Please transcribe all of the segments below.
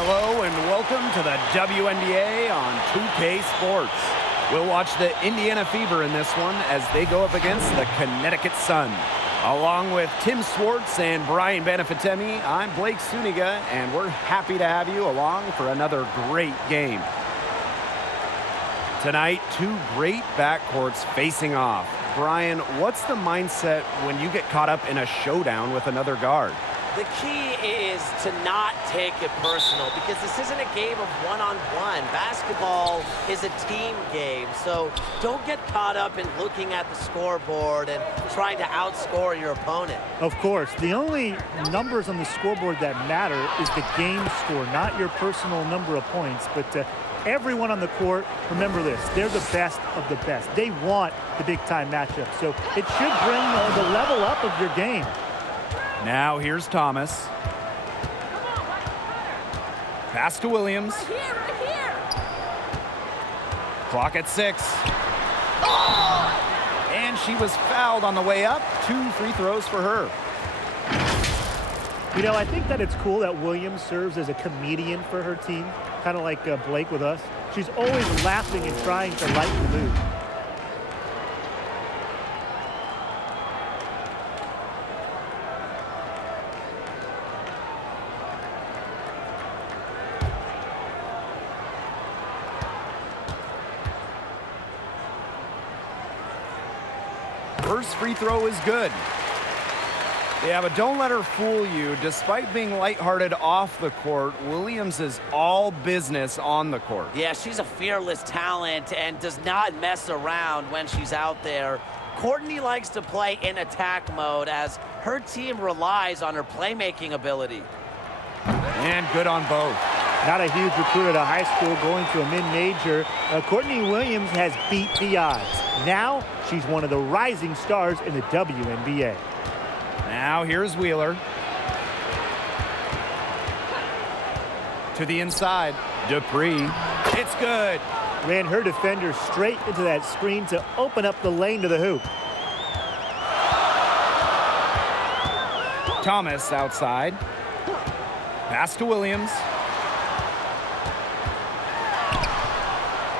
Hello and welcome to the WNBA on 2K Sports. We'll watch the Indiana Fever in this one as they go up against the Connecticut Sun. Along with Tim Swartz and Brian Benefitemi, I'm Blake Suniga, and we're happy to have you along for another great game. Tonight, two great backcourts facing off. Brian, what's the mindset when you get caught up in a showdown with another guard? The key is to not take it personal because this isn't a game of one-on-one. Basketball is a team game, so don't get caught up in looking at the scoreboard and trying to outscore your opponent. Of course, the only numbers on the scoreboard that matter is the game score, not your personal number of points. But everyone on the court, remember this, they're the best of the best. They want the big-time matchup, so it should bring the level up of your game. Now here's Thomas. Pass to Williams. Right here. Clock at 6. And she was fouled on the way up. 2 free throws for her. You know, I think that it's cool that Williams serves as a comedian for her team, kind of like Blake with us. She's always laughing and trying to lighten the mood. First free throw is good. Yeah, but don't let her fool you. Despite being lighthearted off the court, Williams is all business on the court. Yeah, she's a fearless talent and does not mess around when she's out there. Courtney likes to play in attack mode as her team relies on her playmaking ability. And good on both. Not a huge recruit at a high school going to a mid-major. Courtney Williams has beat the odds. Now she's one of the rising stars in the WNBA. Now here's Wheeler. To the inside. Dupree. It's good. Ran her defender straight into that screen to open up the lane to the hoop. Thomas outside. Pass to Williams.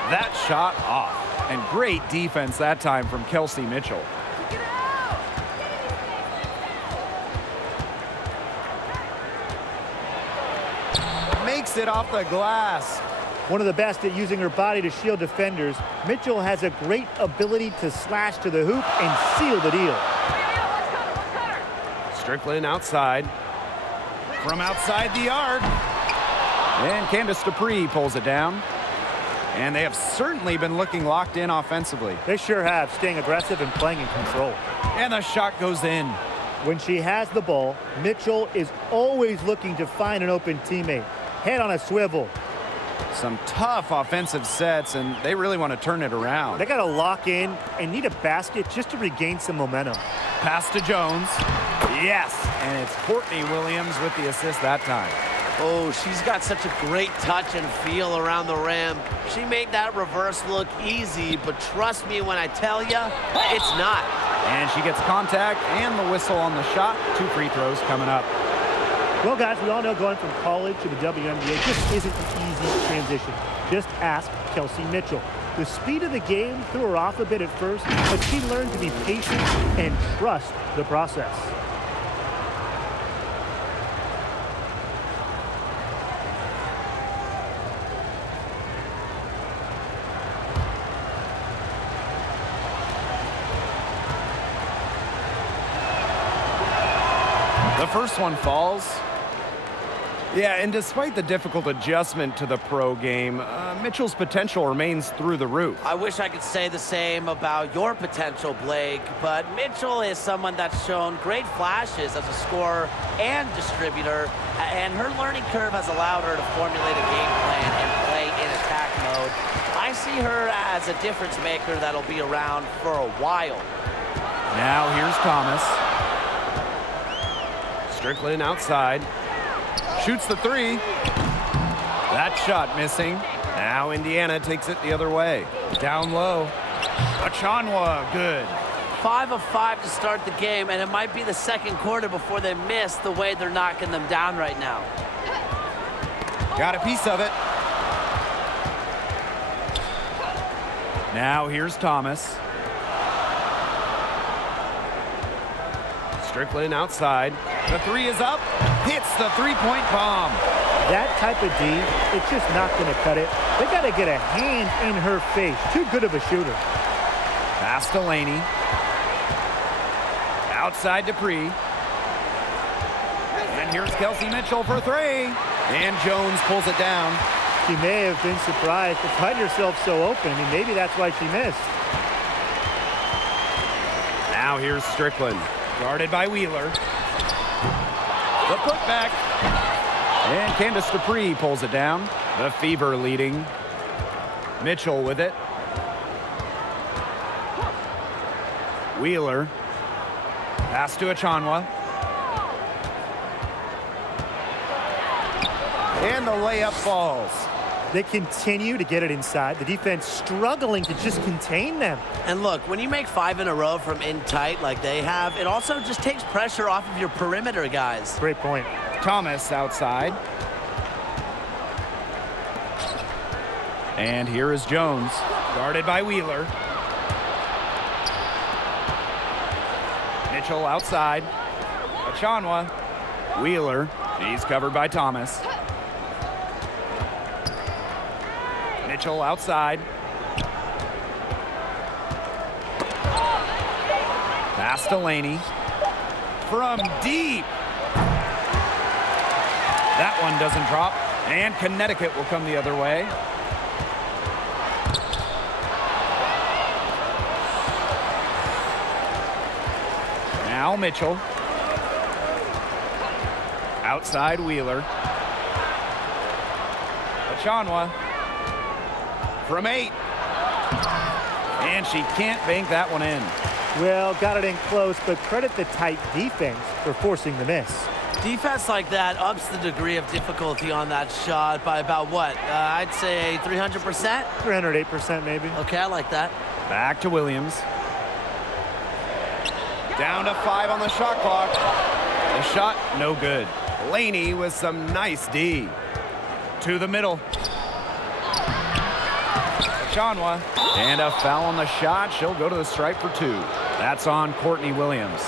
That shot off. And great defense that time from Kelsey Mitchell. Makes it off the glass. One of the best at using her body to shield defenders, Mitchell has a great ability to slash to the hoop and seal the deal. Strickland outside. From outside the arc. And Candace Dupree pulls it down. And they have certainly been looking locked in offensively. They sure have, staying aggressive and playing in control. And the shot goes in. When she has the ball, Mitchell is always looking to find an open teammate. Head on a swivel. Some tough offensive sets, and they really want to turn it around. They got to lock in and need a basket just to regain some momentum. Pass to Jones. Yes, and it's Courtney Williams with the assist that time. Oh, she's got such a great touch and feel around the rim. She made that reverse look easy, but trust me when I tell you, it's not. And she gets contact and the whistle on the shot. 2 free throws coming up. Well, guys, we all know going from college to the WNBA just isn't an easy transition. Just ask Kelsey Mitchell. The speed of the game threw her off a bit at first, but she learned to be patient and trust the process. The first one falls. Yeah, and despite the difficult adjustment to the pro game, Mitchell's potential remains through the roof. I wish I could say the same about your potential, Blake, but Mitchell is someone that's shown great flashes as a scorer and distributor, and her learning curve has allowed her to formulate a game plan and play in attack mode. I see her as a difference maker that'll be around for a while. Now here's Thomas. Strickland outside. Shoots the 3. That shot missing. Now Indiana takes it the other way. Down low. Achanwa, good. 5 of 5 to start the game, and it might be the second quarter before they miss the way they're knocking them down right now. Got a piece of it. Now here's Thomas. Strickland outside. The three is up. Hits the three-point bomb. That type of D, it's just not going to cut it. They got to get a hand in her face. Too good of a shooter. Pass to Laney. Outside Dupree. And here's Kelsey Mitchell for three. And Jones pulls it down. She may have been surprised to find herself so open, and maybe that's why she missed. Now here's Strickland. Guarded by Wheeler. The putback. And Candace Dupree pulls it down. The Fever leading. Mitchell with it. Wheeler. Pass to Achanwa. And the layup falls. They continue to get it inside. The defense struggling to just contain them. And look, when you make 5 in a row from in tight like they have, it also just takes pressure off of your perimeter guys. Great point. Thomas outside. And here is Jones. Guarded by Wheeler. Mitchell outside. Achanwa. Wheeler. He's covered by Thomas. Mitchell outside. Pass to Laney. From deep. That one doesn't drop. And Connecticut will come the other way. Now Mitchell. Outside Wheeler. Achanwa. From 8. And she can't bank that one in. Well, got it in close, but credit the tight defense for forcing the miss. Defense like that ups the degree of difficulty on that shot by about what? I'd say 300%? 308% maybe. Okay, I like that. Back to Williams. Down to 5 on the shot clock. The shot, no good. Laney with some nice D. To the middle. Achanwa. And a foul on the shot. She'll go to the stripe for 2. That's on Courtney Williams.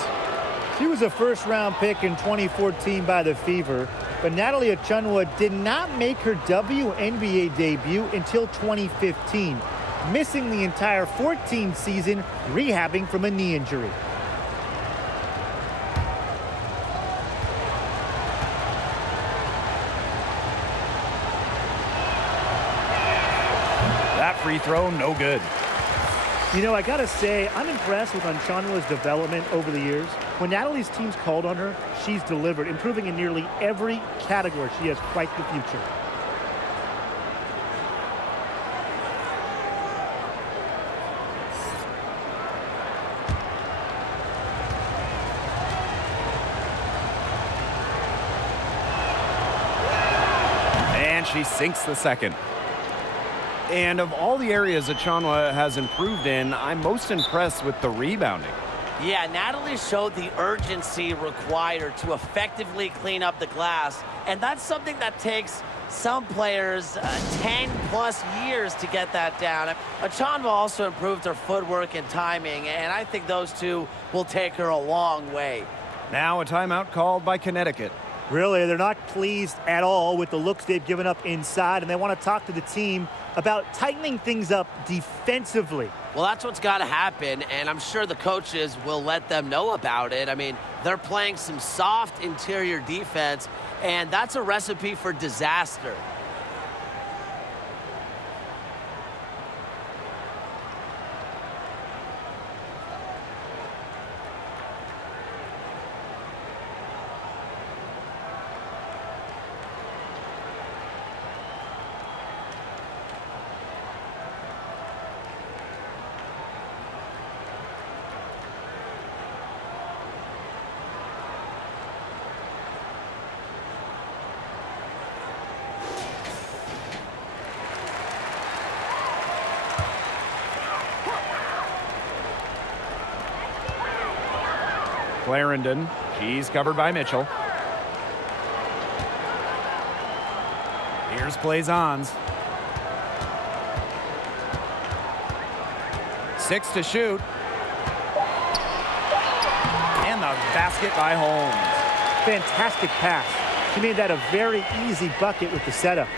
She was a first-round pick in 2014 by the Fever, but Natalie Achanwa did not make her WNBA debut until 2015, missing the entire 14 season, rehabbing from a knee injury. That free throw, no good. You know, I gotta say, I'm impressed with Achanwa's development over the years. When Natalie's teams called on her, she's delivered, improving in nearly every category. She has quite the future. And she sinks the second. And of all the areas Achanwa has improved in, I'm most impressed with the rebounding. Yeah, Natalie showed the urgency required to effectively clean up the glass, and that's something that takes some players 10-plus years to get that down. Achanwa also improved her footwork and timing, and I think those two will take her a long way. Now a timeout called by Connecticut. Really, they're not pleased at all with the looks they've given up inside, and they want to talk to the team about tightening things up defensively. Well, that's what's got to happen, and I'm sure the coaches will let them know about it. I mean, they're playing some soft interior defense, and that's a recipe for disaster. Clarendon, she's covered by Mitchell. Here's Blazons. 6 to shoot. And the basket by Holmes. Fantastic pass. She made that a very easy bucket with the setup.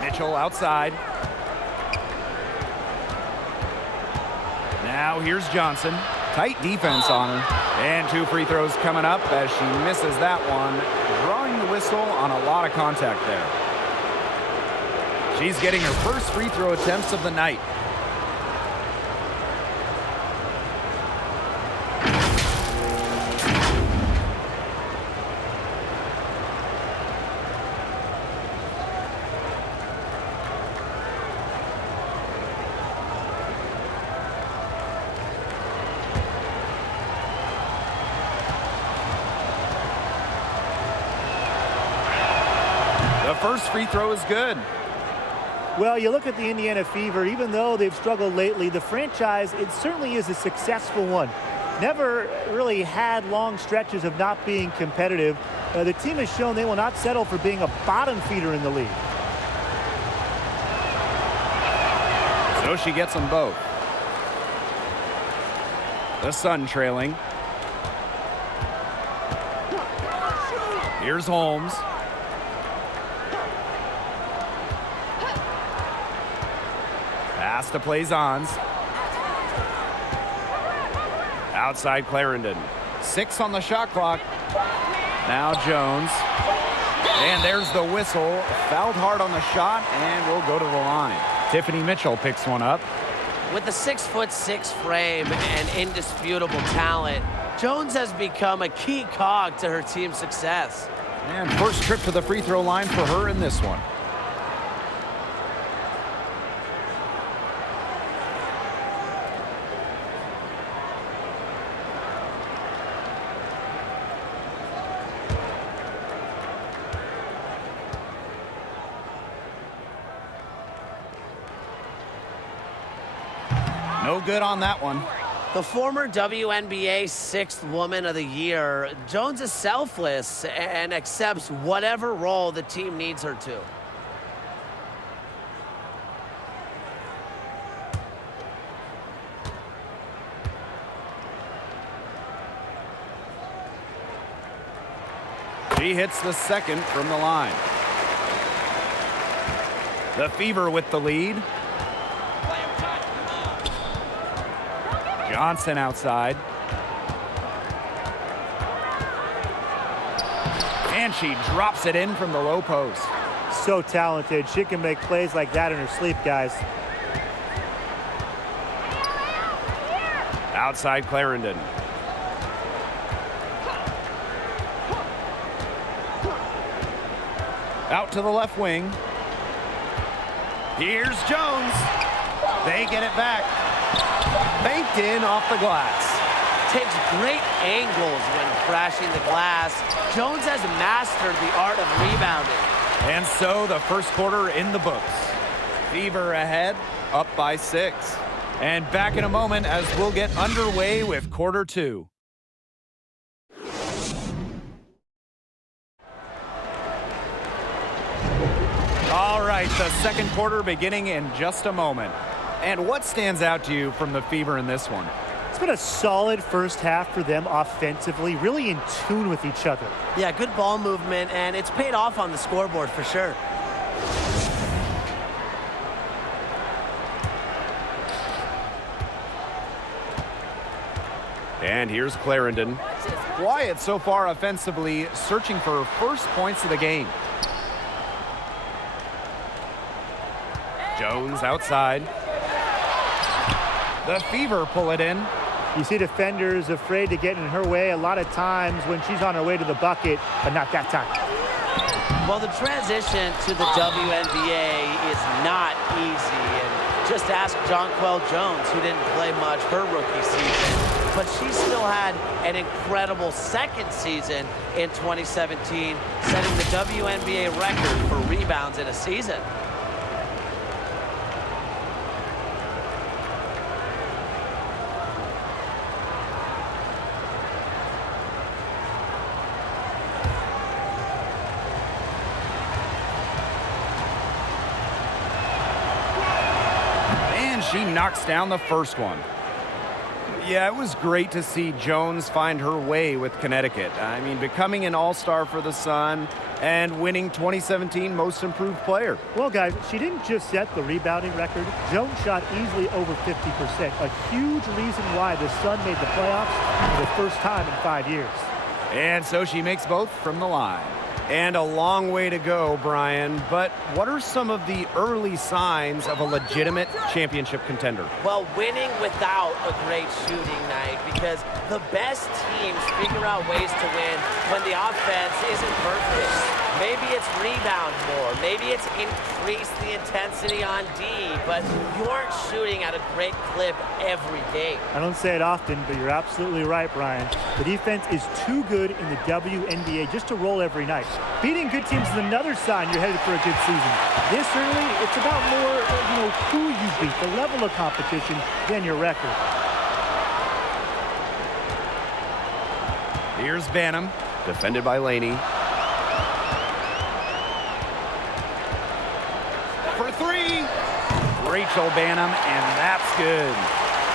Mitchell outside. Now here's Johnson. Tight defense on her. And 2 free throws coming up as she misses that one. Drawing the whistle on a lot of contact there. She's getting her first free throw attempts of the night. The first free throw is good. Well, you look at the Indiana Fever, even though they've struggled lately, the franchise, it certainly is a successful one. Never really had long stretches of not being competitive. The team has shown they will not settle for being a bottom feeder in the league. So she gets them both. The Sun trailing. Here's Holmes. Pass to Blazons. Outside Clarendon. 6 on the shot clock. Now Jones. And there's the whistle. Fouled hard on the shot and will go to the line. Tiffany Mitchell picks one up. With a 6'6" frame and indisputable talent, Jones has become a key cog to her team's success. And first trip to the free throw line for her in this one. No good on that one. The former WNBA 6th Woman of the Year, Jones is selfless and accepts whatever role the team needs her to. She hits the second from the line. The Fever with the lead. Johnson outside. And she drops it in from the low post. So talented. She can make plays like that in her sleep, guys. Outside Clarendon. Out to the left wing. Here's Jones. They get it back. Banked in off the glass. Takes great angles when crashing the glass. Jones has mastered the art of rebounding. And so the first quarter in the books. Fever ahead, up by 6. And back in a moment as we'll get underway with quarter 2. All right, the second quarter beginning in just a moment. And what stands out to you from the Fever in this one? It's been a solid first half for them offensively, really in tune with each other. Yeah, good ball movement, and it's paid off on the scoreboard for sure. And here's Clarendon. Quiet so far offensively, searching for first points of the game. Jones outside. The Fever pull it in. You see defenders afraid to get in her way a lot of times when she's on her way to the bucket, but not that time. Well, the transition to the WNBA is not easy. And just ask Jonquel Jones, who didn't play much her rookie season. But she still had an incredible second season in 2017, setting the WNBA record for rebounds in a season. she knocks down the first one. Yeah, it was great to see Jones find her way with Connecticut. I mean, becoming an all-star for the Sun and winning 2017 Most Improved Player. Well, guys, she didn't just set the rebounding record. Jones shot easily over 50%, a huge reason why the Sun made the playoffs for the first time in 5 years. And so she makes both from the line. And a long way to go, Brian. But what are some of the early signs of a legitimate championship contender? Well, winning without a great shooting night, because the best teams figure out ways to win when the offense isn't perfect. Maybe it's rebound more. Maybe it's increase the intensity on D, but you aren't shooting at a great clip every game. I don't say it often, but you're absolutely right, Brian. The defense is too good in the WNBA just to roll every night. Beating good teams is another sign you're headed for a good season. This early, it's about more, who you beat, the level of competition, than your record. Here's Banham, defended by Laney. For three, Rachel Banham, and that's good.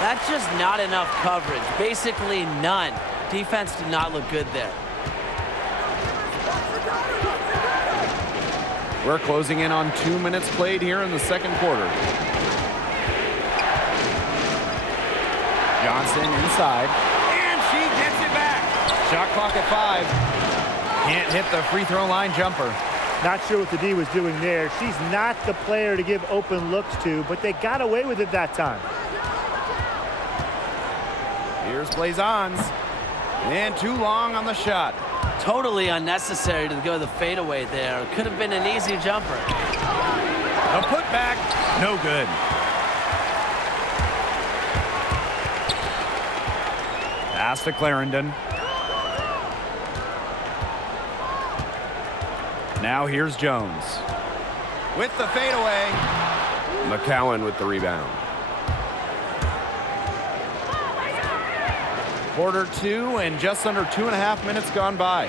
That's just not enough coverage, basically none. Defense did not look good there. We're closing in on 2 minutes played here in the second quarter. Johnson inside, and she gets it back. Shot clock at 5. Can't hit the free throw line jumper. Not sure what the D was doing there. She's not the player to give open looks to, but they got away with it that time. Here's Blazons, and too long on the shot. Totally unnecessary to go the fadeaway there. Could have been an easy jumper. The putback, no good. Pass to Clarendon. Now here's Jones. With the fadeaway. McCowan with the rebound. Quarter 2 and just under 2.5 minutes gone by.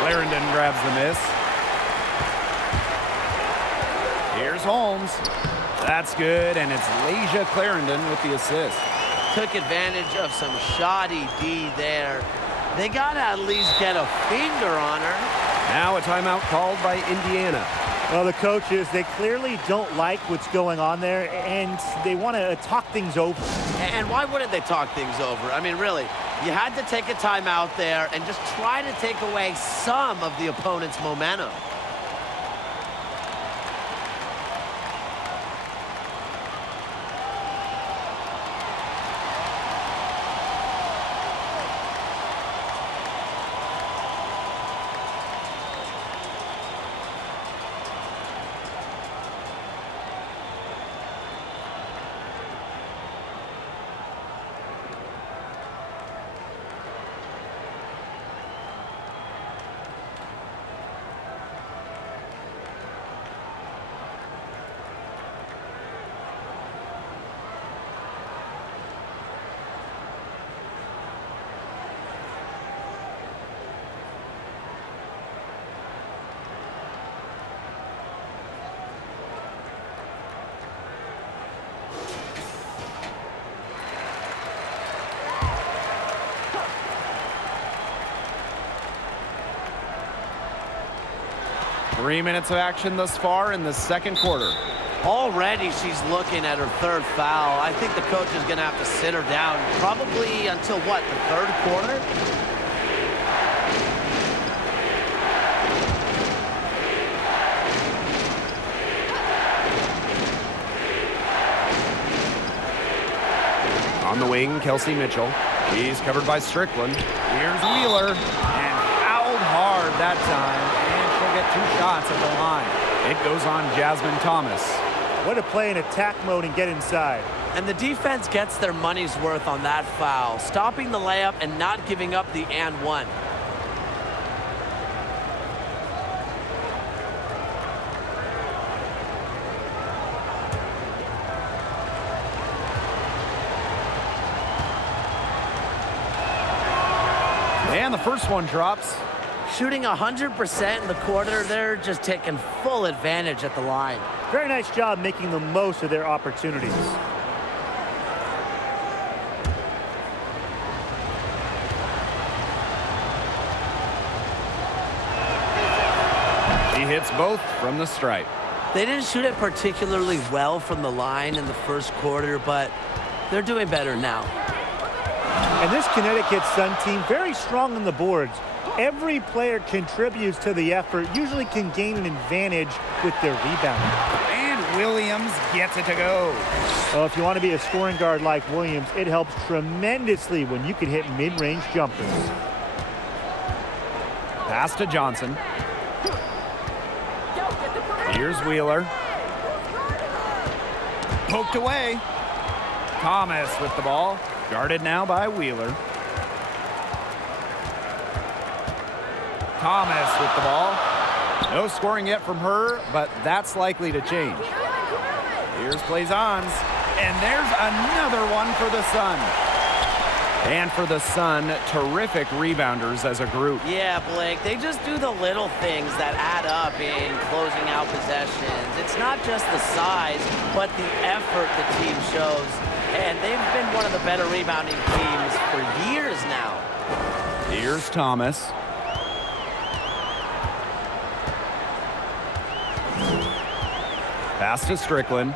Clarendon grabs the miss. Here's Holmes. That's good, and it's Lasia Clarendon with the assist. Took advantage of some shoddy D there. They got to at least get a finger on her. Now a timeout called by Indiana. Well, the coaches, they clearly don't like what's going on there, and they want to talk things over. And why wouldn't they talk things over? I mean, really, you had to take a timeout there and just try to take away some of the opponent's momentum. Three minutes of action thus far in the second quarter. Already she's looking at her third foul. I think the coach is going to have to sit her down probably until, what, the third quarter? On the wing, Kelsey Mitchell. She's covered by Strickland. Here's Wheeler, and fouled hard that time. Get 2 shots at the line. It goes on Jasmine Thomas. Way to play in attack mode and get inside. And the defense gets their money's worth on that foul, stopping the layup and not giving up the and one. And the first one drops. Shooting 100% in the quarter, they're just taking full advantage at the line. Very nice job making the most of their opportunities. He hits both from the stripe. They didn't shoot it particularly well from the line in the first quarter, but they're doing better now. And this Connecticut Sun team, very strong on the boards. Every player contributes to the effort, usually can gain an advantage with their rebounding. And Williams gets it to go. Well, if you want to be a scoring guard like Williams, it helps tremendously when you can hit mid-range jumpers. Pass to Johnson. Here's Wheeler. Poked away. Thomas with the ball. Guarded now by Wheeler. Thomas with the ball. No scoring yet from her, but that's likely to change. Here's Plaisance. And there's another one for the Sun. And for the Sun, terrific rebounders as a group. Yeah, Blake, they just do the little things that add up in closing out possessions. It's not just the size, but the effort the team shows. And they've been one of the better rebounding teams for years now. Here's Thomas. Pass to Strickland.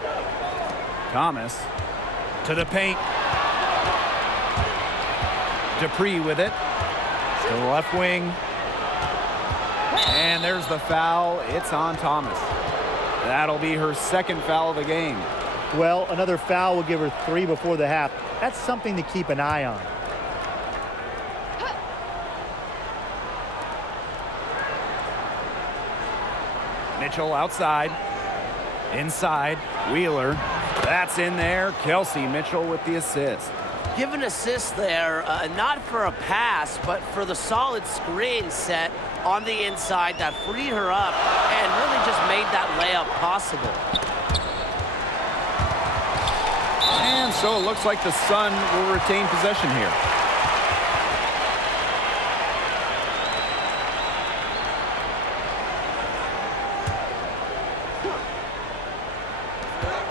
Thomas to the paint. Dupree with it. To the left wing. And there's the foul. It's on Thomas. That'll be her second foul of the game. Well, another foul will give her 3 before the half. That's something to keep an eye on. Mitchell outside. Inside. Wheeler. That's in there. Kelsey Mitchell with the assist. Give an assist there, not for a pass, but for the solid screen set on the inside that freed her up and really just made that layup possible. And so it looks like the Sun will retain possession here.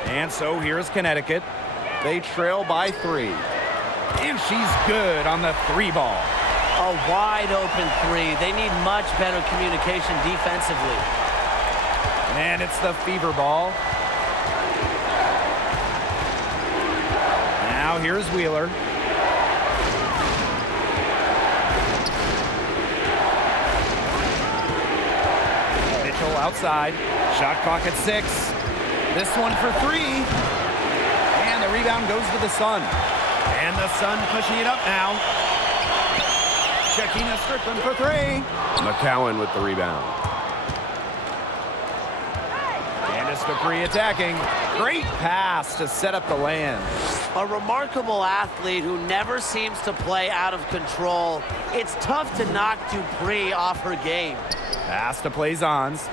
And so here's Connecticut. They trail by 3. And she's good on the 3 ball. A wide open 3. They need much better communication defensively. And it's the fever ball. Now here's Wheeler. Mitchell outside. Shot clock at 6. This one for 3. And the rebound goes to the Sun. And the Sun pushing it up now. Shakina Strickland for 3. McCowan with the rebound. Candace Dupree attacking. Great pass to set up the land. A remarkable athlete who never seems to play out of control. It's tough to knock Dupree off her game. Pass to Plaisance.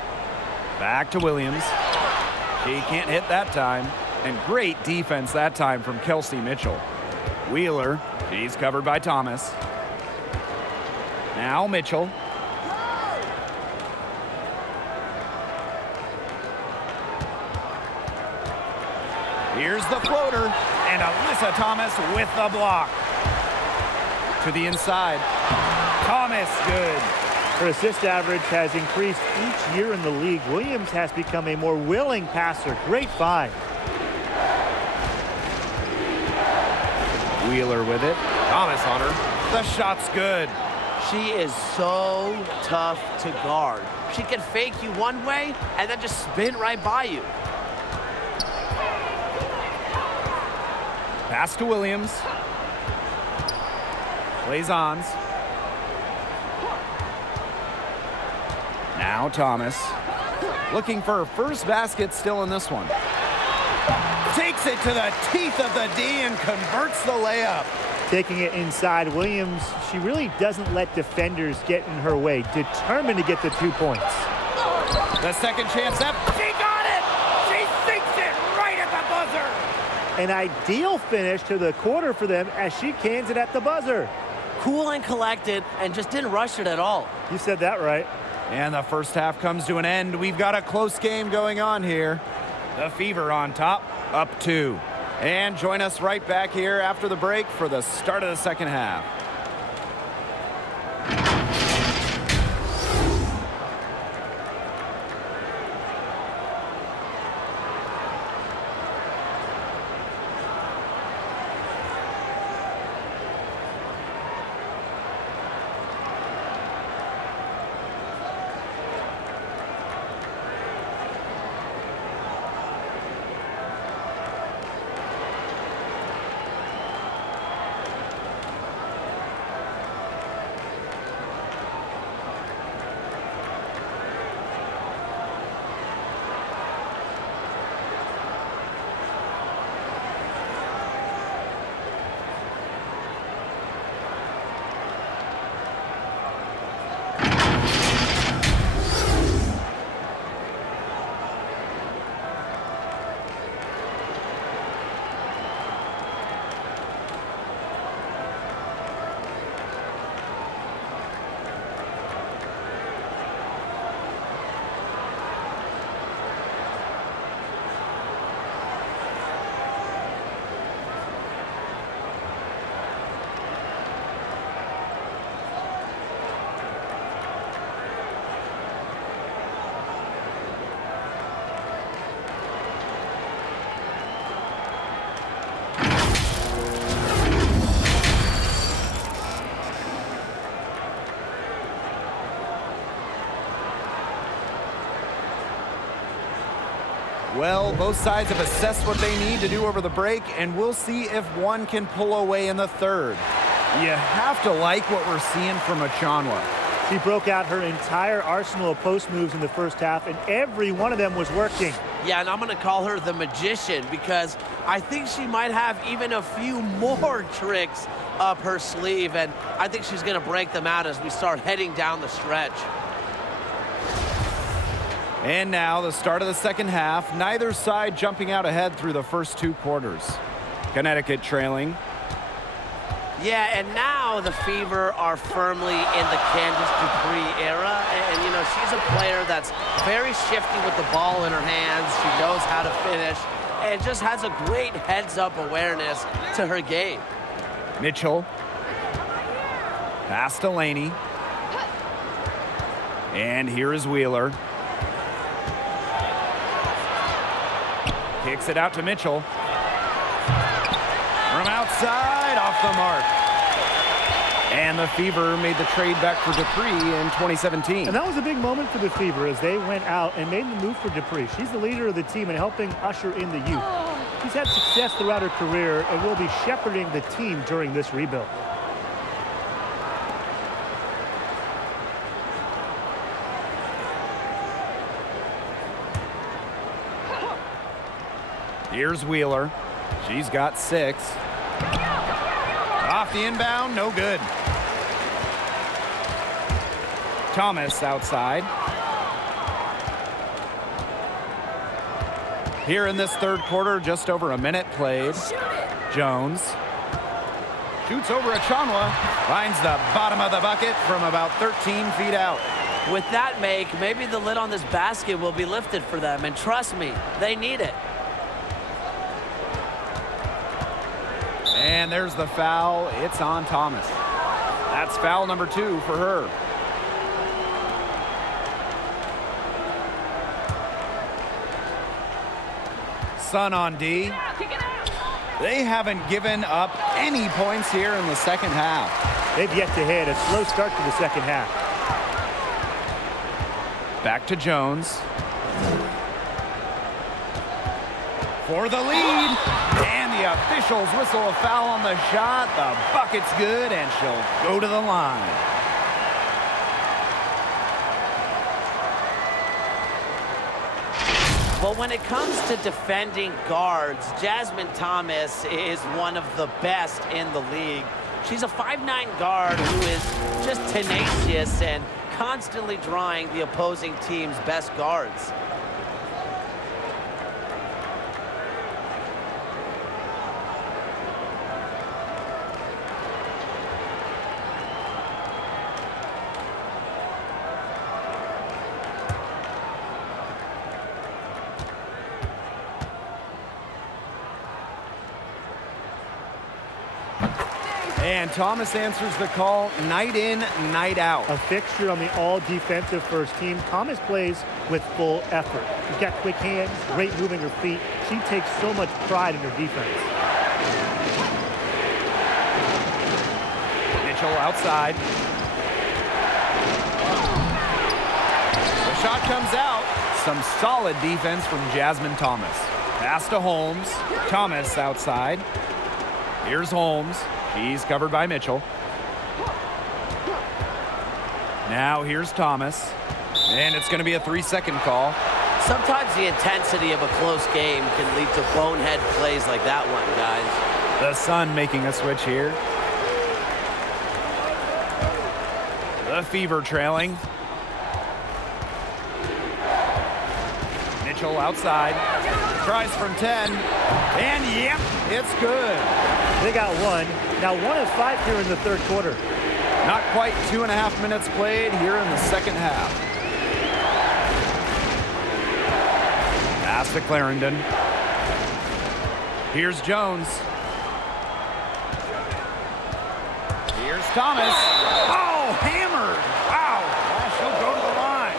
Back to Williams. She can't hit that time. And great defense that time from Kelsey Mitchell. Wheeler, she's covered by Thomas. Now Mitchell. Here's the floater, and Alyssa Thomas with the block. To the inside. Thomas, good. Her assist average has increased each year in the league. Williams has become a more willing passer. Great find. Wheeler with it. Thomas on her. The shot's good. She is so tough to guard. She can fake you one way and then just spin right by you. Pass to Williams. Plaisance. Now Thomas. Looking for her first basket still in this one. Takes it to the teeth of the D and converts the layup. Taking it inside, Williams, she really doesn't let defenders get in her way. Determined to get the 2 points. The second chance up. She got it! She sinks it right at the buzzer! An ideal finish to the quarter for them as she cans it at the buzzer. cool and collected and just didn't rush it at all. You said that right. And the first half comes to an end. We've got a close game going on here. The Fever on top, up 2. And join us right back here after the break for the start of the second half. Well, both sides have assessed what they need to do over the break, and we'll see if one can pull away in the third. You have to like what we're seeing from Achanwa. She broke out her entire arsenal of post moves in the first half, and every one of them was working. Yeah, and I'm going to call her the magician because I think she might have even a few more tricks up her sleeve, and I think she's going to break them out as we start heading down the stretch. And now the start of the second half. Neither side jumping out ahead through the first 2 quarters. Connecticut trailing. Yeah, and now the Fever are firmly in the Candace Dupree era. And, you know, she's a player that's very shifty with the ball in her hands. She knows how to finish and just has a great heads-up awareness to her game. Mitchell. Pass to Laney. And here is Wheeler. Kicks it out to Mitchell. From outside, off the mark. And the Fever made the trade back for Dupree in 2017. And that was a big moment for the Fever as they went out and made the move for Dupree. She's the leader of the team and helping usher in the youth. She's had success throughout her career and will be shepherding the team during this rebuild. Here's Wheeler. She's got 6. Off the inbound, no good. Thomas outside. Here in this third quarter, just over a minute played. Jones. Shoots over Achanwa. Finds the bottom of the bucket from about 13 feet out. With that make, maybe the lid on this basket will be lifted for them. And trust me, they need it. And there's the foul. It's on Thomas. That's foul number 2 for her. Sun on D. They haven't given up any points here in the second half. They've yet to hit a slow start to the second half. Back to Jones. For the lead. And the officials whistle a foul on the shot. The bucket's good, and she'll go to the line. Well, when it comes to defending guards, Jasmine Thomas is one of the best in the league. She's a 5'9" guard who is just tenacious and constantly drawing the opposing team's best guards. And Thomas answers the call night in, night out. A fixture on the all-defensive first team. Thomas plays with full effort. She's got quick hands, great moving her feet. She takes so much pride in her defense. Mitchell outside. The shot comes out. Some solid defense from Jasmine Thomas. Pass to Holmes. Thomas outside. Here's Holmes. She's covered by Mitchell. Now here's Thomas. And it's going to be a 3-second call. Sometimes the intensity of a close game can lead to bonehead plays like that one, guys. The Sun making a switch here. The Fever trailing. Mitchell outside. Tries from 10. And yep, it's good. They got one. Now 1 of 5 here in the third quarter. Not quite 2.5 minutes played here in the second half. Pass to Clarendon. Here's Jones. Here's Thomas. Oh, hammered. Wow. She'll go to the line.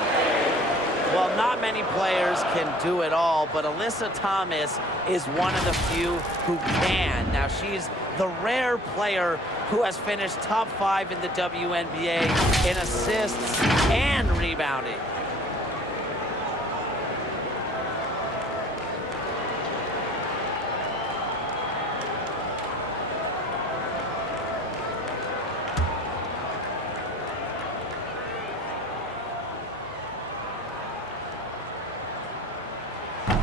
Well, not many players can do it all, but Alyssa Thomas is one of the few who can. Now, she's the rare player who has finished top 5 in the WNBA in assists and rebounding.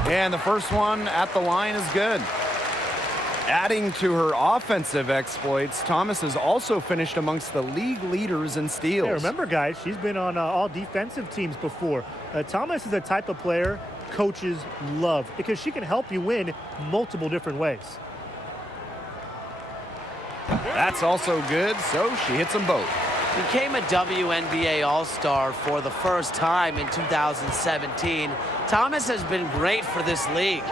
And the first one at the line is good. Adding to her offensive exploits, Thomas has also finished amongst the league leaders in steals. Yeah, remember, guys, she's been on all defensive teams before. Thomas is the type of player coaches love because she can help you win multiple different ways. That's also good, so she hits them both. Became a WNBA All-Star for the first time in 2017. Thomas has been great for this league.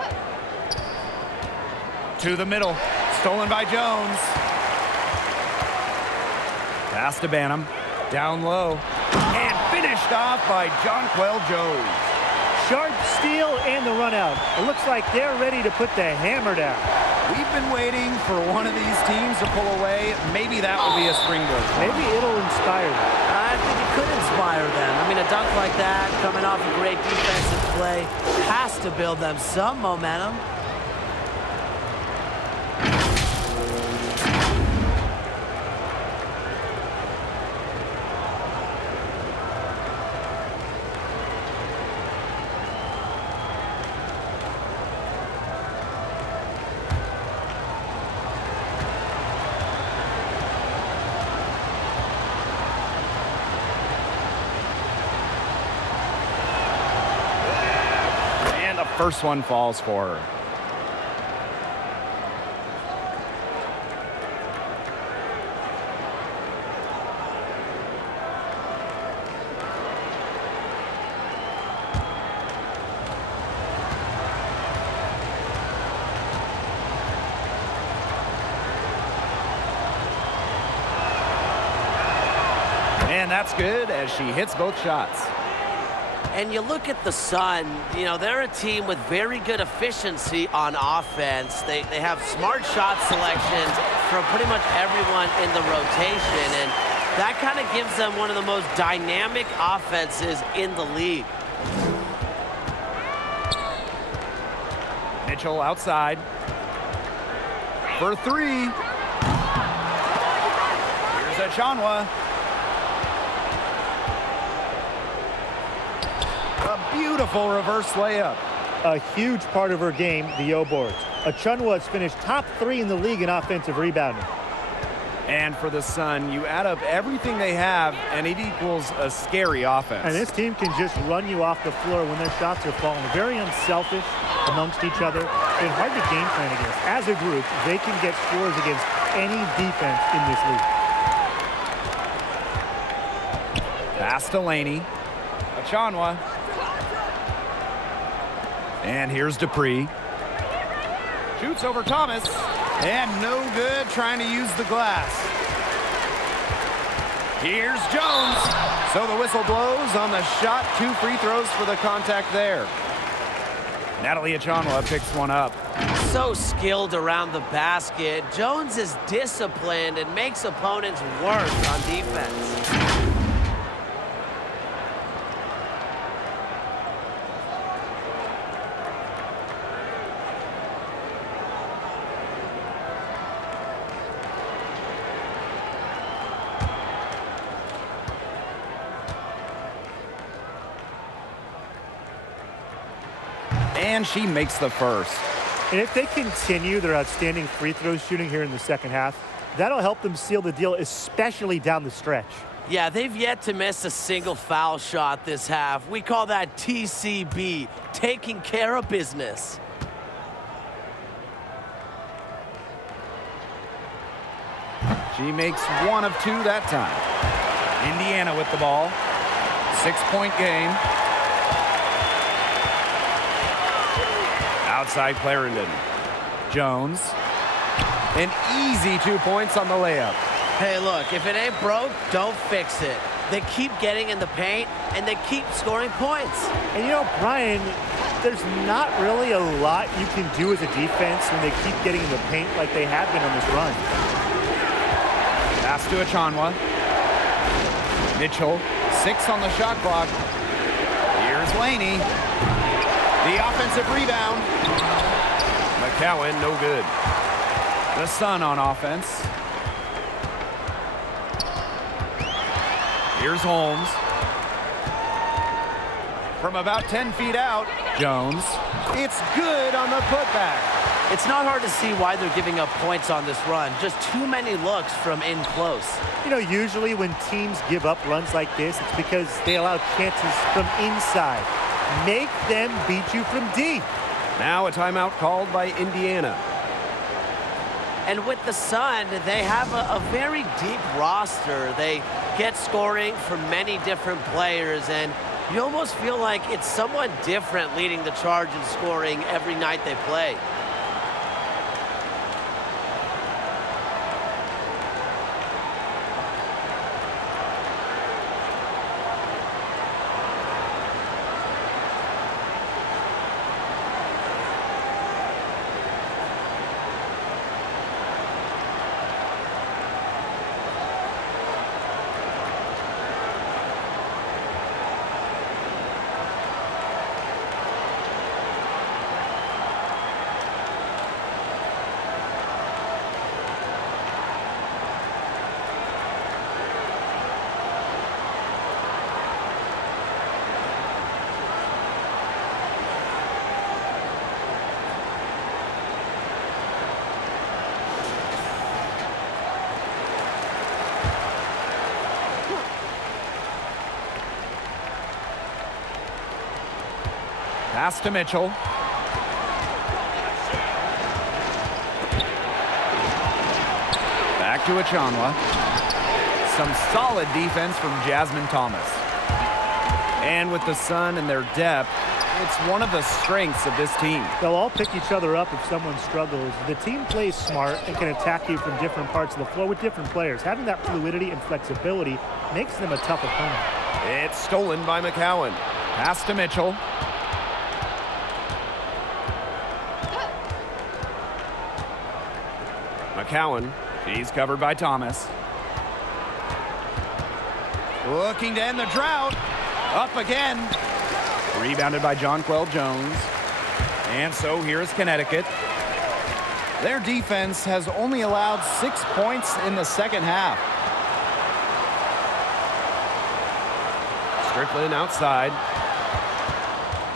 To the middle, stolen by Jones. Pass to Banham, down low, and finished off by Jonquel Jones. Sharp steal and the run out. It looks like they're ready to put the hammer down. We've been waiting for one of these teams to pull away. Maybe that will be a springboard. Maybe it'll inspire them. I think it could inspire them. I mean, a dunk like that, coming off a great defensive play, has to build them some momentum. First one falls for her. And that's good as she hits both shots. And you look at the Sun, you know, they're a team with very good efficiency on offense. They have smart shot selections from pretty much everyone in the rotation, and that kind of gives them one of the most dynamic offenses in the league. Mitchell outside for 3. Here's Achanwa. A beautiful reverse layup. A huge part of her game, the O-boards. Achanwa has finished top 3 in the league in offensive rebounding. And for the Sun, you add up everything they have, and it equals a scary offense. And this team can just run you off the floor when their shots are falling. Very unselfish amongst each other. And hard to game plan against. As a group, they can get scores against any defense in this league. Pass to Laney. Achanwa. And here's Dupree. Shoots over Thomas. And no good trying to use the glass. Here's Jones. So the whistle blows on the shot. 2 free throws for the contact there. Natalie Achanwa picks one up. So skilled around the basket. Jones is disciplined and makes opponents work on defense. And she makes the first. And if they continue their outstanding free throw shooting here in the second half, that'll help them seal the deal, especially down the stretch. Yeah, they've yet to miss a single foul shot this half. We call that TCB, taking care of business. She makes 1 of 2 that time. Indiana with the ball. 6-point game. Outside Clarendon. Jones. An easy 2 points on the layup. Hey, look, if it ain't broke, don't fix it. They keep getting in the paint, and they keep scoring points. And you know, Brian, there's not really a lot you can do as a defense when they keep getting in the paint like they have been on this run. Pass to Achanwa. Mitchell, 6 on the shot clock. Here's Laney. The offensive rebound. McCowan, no good. The Sun on offense. Here's Holmes. From about 10 feet out, Jones. It's good on the putback. It's not hard to see why they're giving up points on this run. Just too many looks from in close. You know, usually when teams give up runs like this, it's because they allow chances from inside. Make them beat you from deep. Now a timeout called by Indiana. And with the Sun, they have a very deep roster. They get scoring from many different players, and you almost feel like it's someone different leading the charge in scoring every night they play. Pass to Mitchell. Back to Achanwa. Some solid defense from Jasmine Thomas. And with the Sun and their depth, it's one of the strengths of this team. They'll all pick each other up if someone struggles. The team plays smart and can attack you from different parts of the floor with different players. Having that fluidity and flexibility makes them a tough opponent. It's stolen by McCowan. Pass to Mitchell. McCowan, he's covered by Thomas. Looking to end the drought. Up again. Rebounded by Jonquel Jones. And so here's Connecticut. Their defense has only allowed 6 points in the second half. Strickland outside.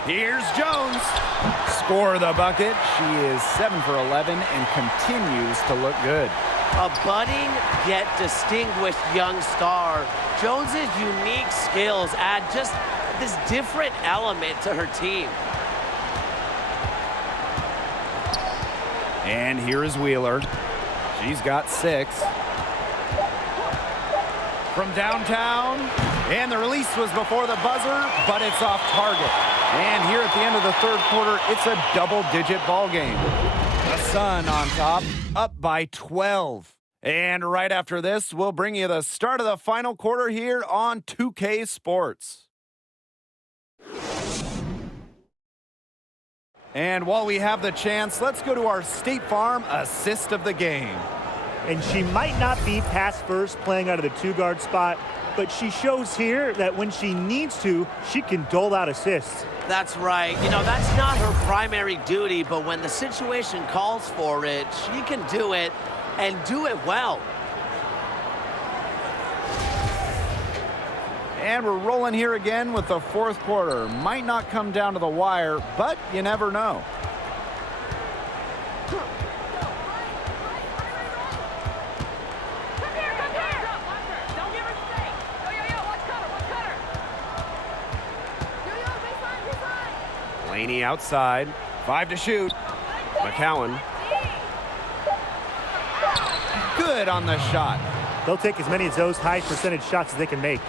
Here's Jones. Score the bucket. She is 7 for 11 and continues to look good. A budding yet distinguished young star. Jones's unique skills add just this different element to her team. And here is Wheeler. She's got 6. From downtown. And the release was before the buzzer, but it's off target. And here at the end of the third quarter, it's a double-digit ball game. The Sun on top, up by 12. And right after this, we'll bring you the start of the final quarter here on 2K Sports. And while we have the chance, let's go to our State Farm assist of the game. And she might not be pass first playing out of the two-guard spot, but she shows here that when she needs to, she can dole out assists. That's right. You know, that's not her primary duty, but when the situation calls for it, she can do it and do it well. And we're rolling here again with the fourth quarter. Might not come down to the wire, but you never know. Laney outside. 5 to shoot. McCowan. Good on the shot. They'll take as many of those high percentage shots as they can make.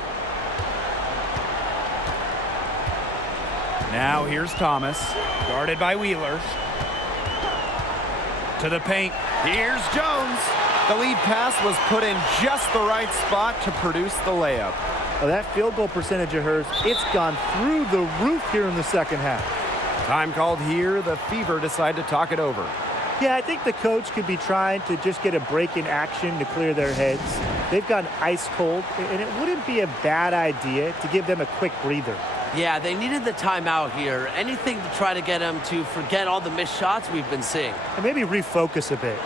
Now here's Thomas, guarded by Wheeler. To the paint. Here's Jones. The lead pass was put in just the right spot to produce the layup. Well, that field goal percentage of hers, it's gone through the roof here in the second half. Time called here. The Fever decide to talk it over. Yeah, I think the coach could be trying to just get a break in action to clear their heads. They've gone ice cold, and it wouldn't be a bad idea to give them a quick breather. Yeah, they needed the timeout here. Anything to try to get them to forget all the missed shots we've been seeing. And maybe refocus a bit.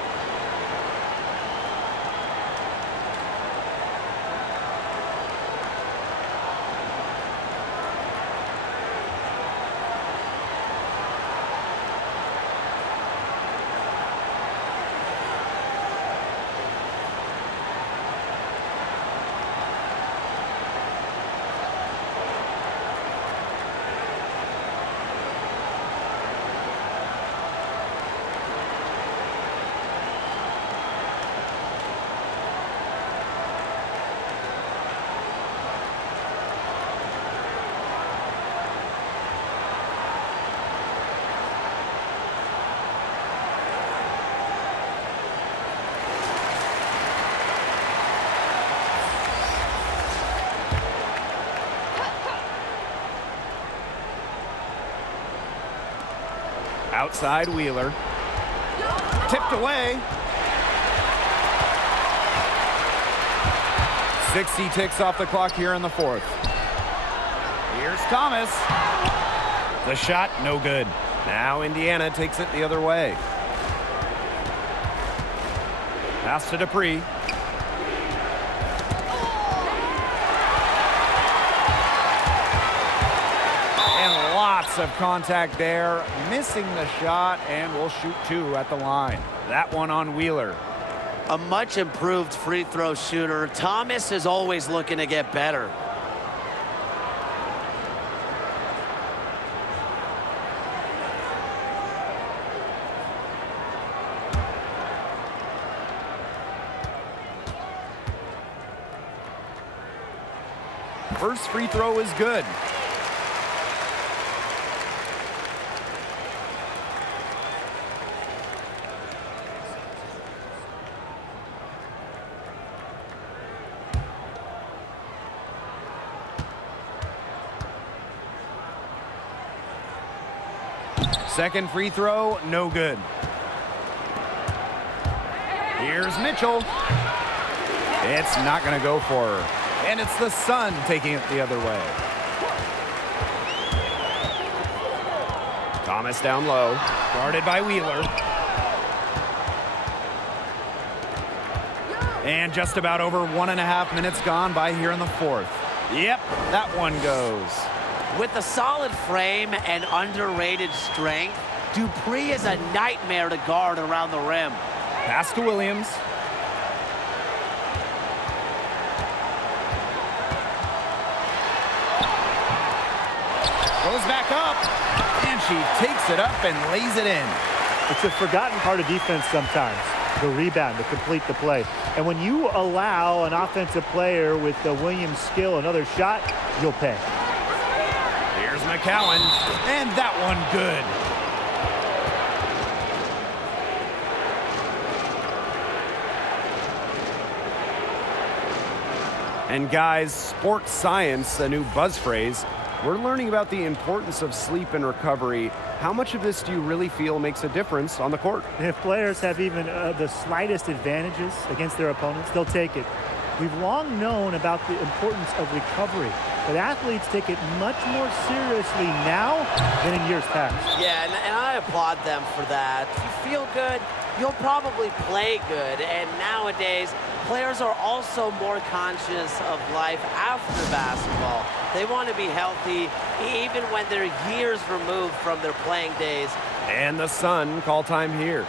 Outside Wheeler. Tipped away. 60 ticks off the clock here in the fourth. Here's Thomas. The shot, no good. Now Indiana takes it the other way. Pass to Dupree. Lots of contact there, missing the shot, and will shoot 2 at the line. That one on Wheeler. A much improved free throw shooter. Thomas is always looking to get better. First free throw is good. Second free throw, no good. Here's Mitchell. It's not going to go for her. And it's the Sun taking it the other way. Thomas down low, guarded by Wheeler. And just about over 1.5 minutes gone by here in the fourth. Yep, that one goes. With a solid frame and underrated strength, Dupree is a nightmare to guard around the rim. Pass to Williams. Goes back up, and she takes it up and lays it in. It's a forgotten part of defense sometimes, the rebound to complete the play. And when you allow an offensive player with the Williams skill another shot, you'll pay. Here's McCowan, and that one good. And guys, sports science, a new buzz phrase. We're learning about the importance of sleep and recovery. How much of this do you really feel makes a difference on the court? If players have even the slightest advantages against their opponents, they'll take it. We've long known about the importance of recovery, but athletes take it much more seriously now than in years past. Yeah, and I applaud them for that. If you feel good, you'll probably play good. And nowadays, players are also more conscious of life after basketball. They want to be healthy even when they're years removed from their playing days. And the Sun call time here.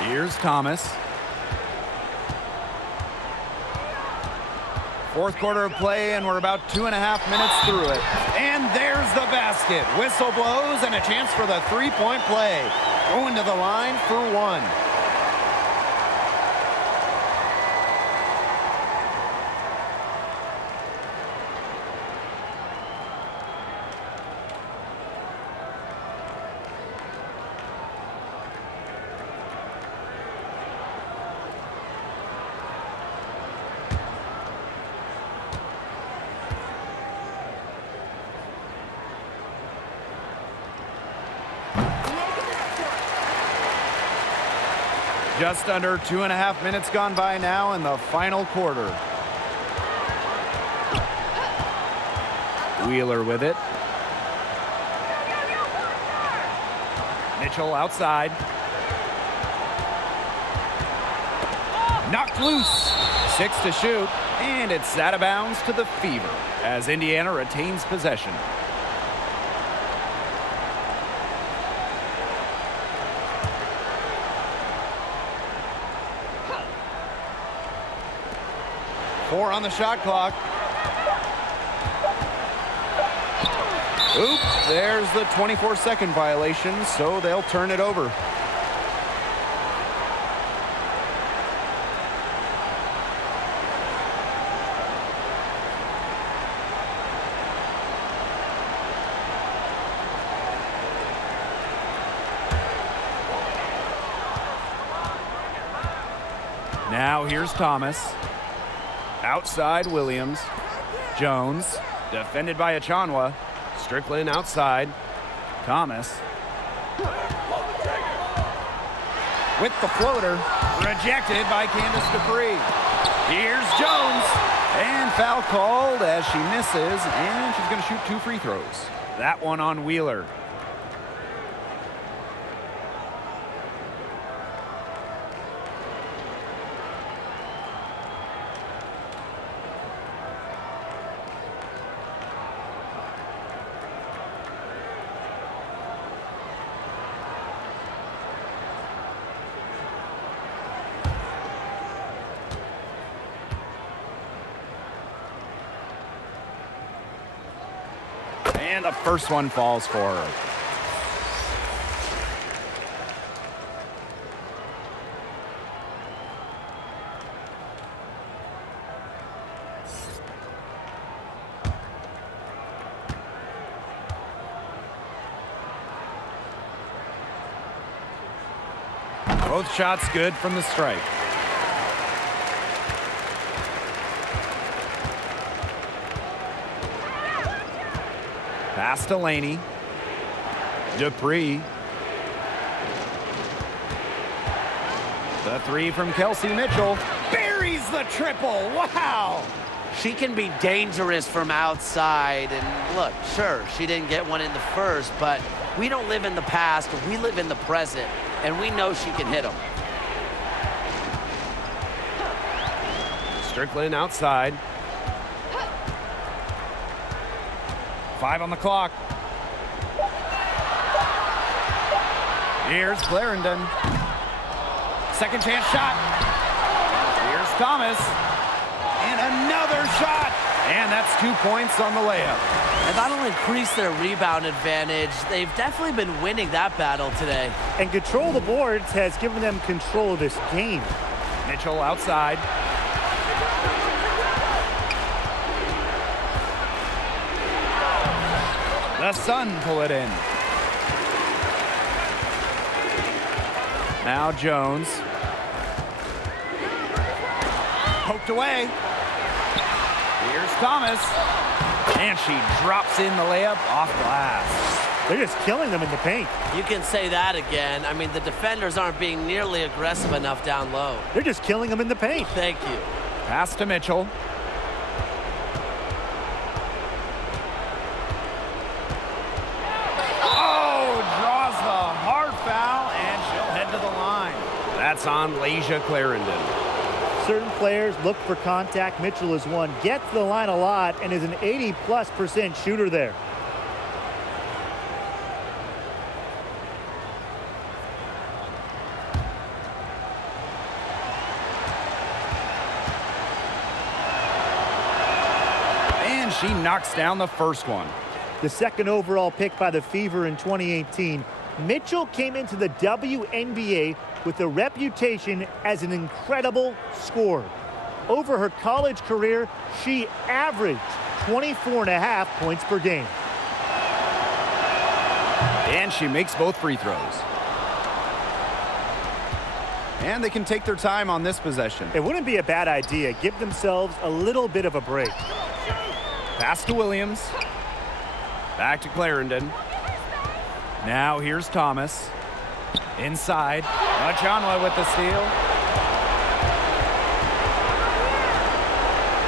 Here's Thomas. Fourth quarter of play, and we're about 2.5 minutes through it. And there's the basket. Whistle blows, and a chance for the three-point play. Going to the line for one. Just under 2.5 minutes gone by now in the final quarter. Wheeler with it. Mitchell outside. Knocked loose. 6 to shoot. And it's out of bounds to the Fever as Indiana retains possession. Four on the shot clock. Oops, there's the 24-second violation, so they'll turn it over. Now here's Thomas. Outside Williams. Jones. Defended by Achanwa. Strickland outside. Thomas. With the floater. Rejected by Candace Dupree. Here's Jones. And foul called as she misses. And she's going to shoot 2 free throws. That one on Wheeler. And the first one falls for her. Both shots good from the stripe. Pass to Laney. Dupree. The three from Kelsey Mitchell. Buries the triple. Wow. She can be dangerous from outside. And look, sure, she didn't get one in the first, but we don't live in the past. We live in the present, and we know she can hit them. Strickland outside. 5 on the clock. Here's Clarendon. Second chance shot. Here's Thomas. And another shot. And that's 2 points on the layup. And that'll increase their rebound advantage. They've definitely been winning that battle today. And control the boards has given them control of this game. Mitchell outside. The Sun pull it in. Now Jones. Poked away. Here's Thomas. And she drops in the layup off glass. They're just killing them in the paint. You can say that again. I mean, the defenders aren't being nearly aggressive enough down low. They're just killing them in the paint. Thank you. Pass to Mitchell. That's on Lasia Clarendon. Certain players look for contact. Mitchell is one. Gets to the line a lot and is an 80+% shooter there. And she knocks down the first one. The second overall pick by the Fever in 2018. Mitchell came into the WNBA with a reputation as an incredible scorer. Over her college career, she averaged 24.5 points per game. And she makes both free throws. And they can take their time on this possession. It wouldn't be a bad idea. Give themselves a little bit of a break. Pass to Williams. Back to Clarendon. Now here's Thomas. Inside. Machanwa with the steal.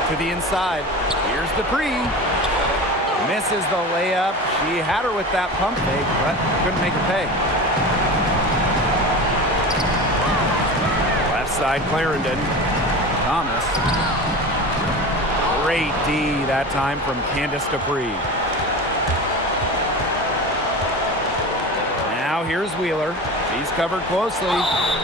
To the inside. Here's Dupree. Misses the layup. She had her with that pump fake, but couldn't make her pay. Left side, Clarendon. Thomas. Great D that time from Candace Dupree. Now here's Wheeler. She's covered closely.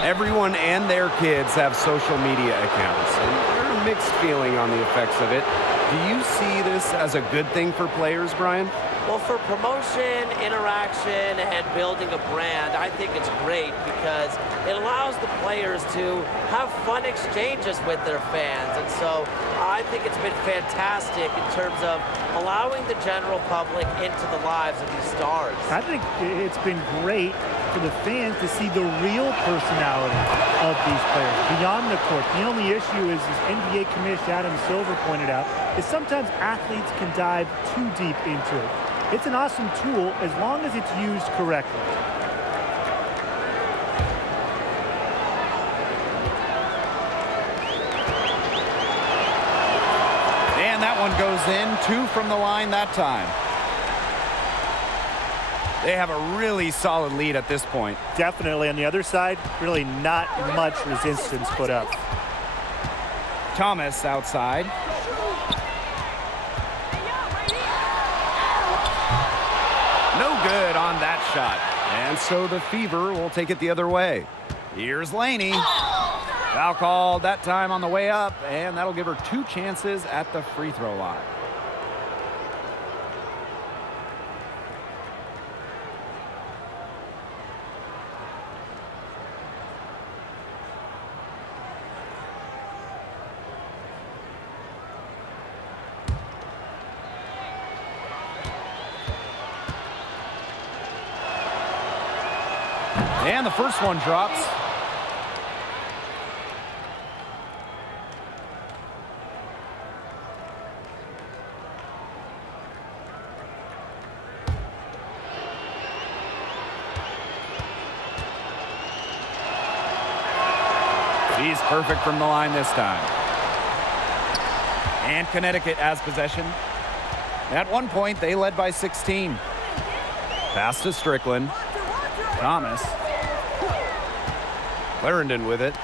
Everyone and their kids have social media accounts, and there's a mixed feeling on the effects of it. Do you see this as a good thing for players, Brian? Well, for promotion, interaction, and building a brand, I think it's great because it allows the players to have fun exchanges with their fans. And so I think it's been fantastic in terms of allowing the general public into the lives of these stars. I think it's been great for the fans to see the real personality of these players beyond the court. The only issue is, as NBA Commissioner Adam Silver pointed out, is sometimes athletes can dive too deep into it. It's an awesome tool as long as it's used correctly. And that one goes in. 2 from the line that time. They have a really solid lead at this point. Definitely. On the other side, really not much resistance put up. Thomas outside. No good on that shot. And so the Fever will take it the other way. Here's Laney. Foul called that time on the way up, and that'll give her 2 chances at the free throw line. And the first one drops. He's perfect from the line this time. And Connecticut has possession. At one point, they led by 16. Pass to Strickland. Thomas. Clarendon with it.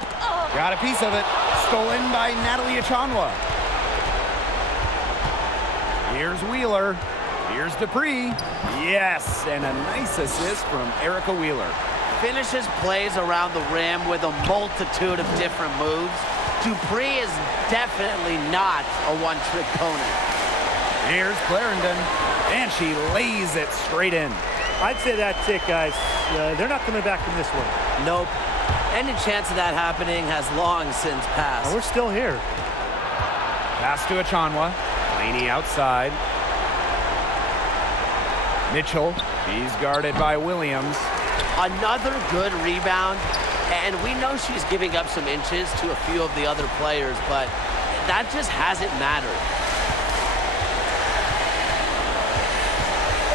Got a piece of it. Stolen by Natalie Achanwa. Here's Wheeler. Here's Dupree. Yes, and a nice assist from Erica Wheeler. Finishes plays around the rim with a multitude of different moves. Dupree is definitely not a one-trick pony. Here's Clarendon, and she lays it straight in. I'd say that's it, guys. They're not coming back from this one. Nope. Any chance of that happening has long since passed. And we're still here. Pass to Achanwa. Laney outside. Mitchell, he's guarded by Williams. Another good rebound, and we know she's giving up some inches to a few of the other players, but that just hasn't mattered.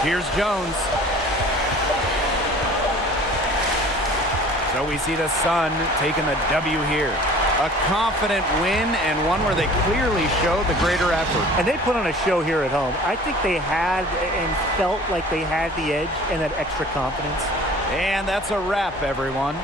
Here's Jones. So we see the Sun taking the W here. A confident win and one where they clearly showed the greater effort. And they put on a show here at home. I think they had and felt like they had the edge and that extra confidence. And that's a wrap, everyone.